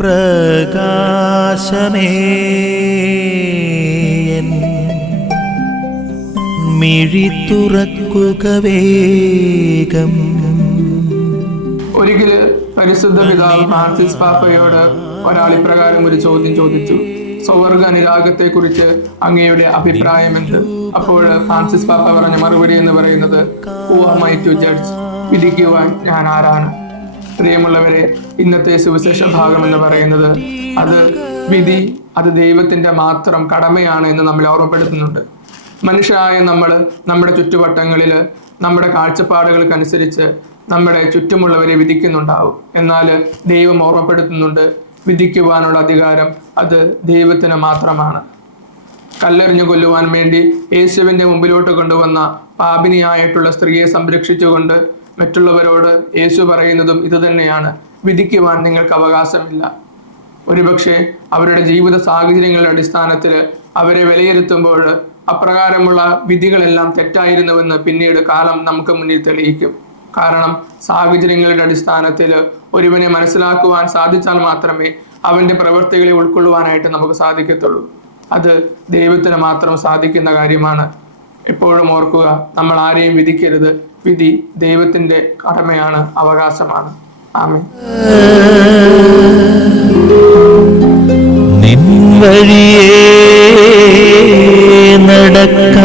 പ്രകാശമേ മിഴി തുറക്കുക വേഗം. ഒരിക്കൽ പരിശുദ്ധ പിതാവ് ഫ്രാൻസിസ് പാപ്പയോട് ഒരാൾ ഇപ്രകാരം ഒരു ചോദ്യം ചോദിച്ചു: സ്വർഗ അനുരാഗത്തെ കുറിച്ച് അങ്ങയുടെ അഭിപ്രായം എന്ത്? അപ്പോൾ ഫ്രാൻസിസ് പാപ്പ പറഞ്ഞ മറുപടി എന്ന് പറയുന്നത്, who am I to judge? വിധിക്കുവാൻ ഞാൻ ആരാണ്? പ്രിയമുള്ളവരെ, ഇന്നത്തെ സുവിശേഷ ഭാഗം എന്ന് പറയുന്നത് വിധി അത് ദൈവത്തിന്റെ മാത്രം കടമയാണ് എന്ന് നമ്മൾ ഓർമ്മപ്പെടുത്തുന്നുണ്ട്. മനുഷ്യരായ നമ്മൾ നമ്മുടെ ചുറ്റുവട്ടങ്ങളിൽ നമ്മുടെ കാഴ്ചപ്പാടുകൾക്കനുസരിച്ച് നമ്മുടെ ചുറ്റുമുള്ളവരെ വിധിക്കുന്നുണ്ടാവും. എന്നാൽ ദൈവം ഓർമ്മപ്പെടുത്തുന്നുണ്ട്, വിധിക്കുവാനുള്ള അധികാരം അത് ദൈവത്തിന് മാത്രമാണ്. കല്ലെറിഞ്ഞു കൊല്ലുവാൻ വേണ്ടി യേശുവിൻ്റെ മുമ്പിലോട്ട് കൊണ്ടുവന്ന പാപിനിയായിട്ടുള്ള സ്ത്രീയെ സംരക്ഷിച്ചുകൊണ്ട് മറ്റുള്ളവരോട് യേശു പറയുന്നതും ഇതുതന്നെയാണ്: വിധിക്കുവാൻ നിങ്ങൾക്ക് അവകാശമില്ല. ഒരുപക്ഷെ അവരുടെ ജീവിത സാഹചര്യങ്ങളുടെ അടിസ്ഥാനത്തിൽ അവരെ വിലയിരുത്തുമ്പോൾ അപ്രകാരമുള്ള വിധികളെല്ലാം തെറ്റായിരുന്നുവെന്ന് പിന്നീട് കാലം നമുക്ക് മുന്നിൽ തെളിയിക്കും. കാരണം സാഹചര്യങ്ങളുടെ അടിസ്ഥാനത്തിൽ ഒരുവനെ മനസ്സിലാക്കുവാൻ സാധിച്ചാൽ മാത്രമേ അവൻ്റെ പ്രവൃത്തികളെ ഉൾക്കൊള്ളുവാനായിട്ട് നമുക്ക് സാധിക്കത്തുള്ളൂ. അത് ദൈവത്തിന് മാത്രം സാധിക്കുന്ന കാര്യമാണ്. എപ്പോഴും ഓർക്കുക, നമ്മൾ ആരെയും വിധിക്കരുത്. വിധി ദൈവത്തിൻ്റെ കടമയാണ്, അവകാശമാണ്. ആമേൻ. നിൻ വഴിയേ നടക്ക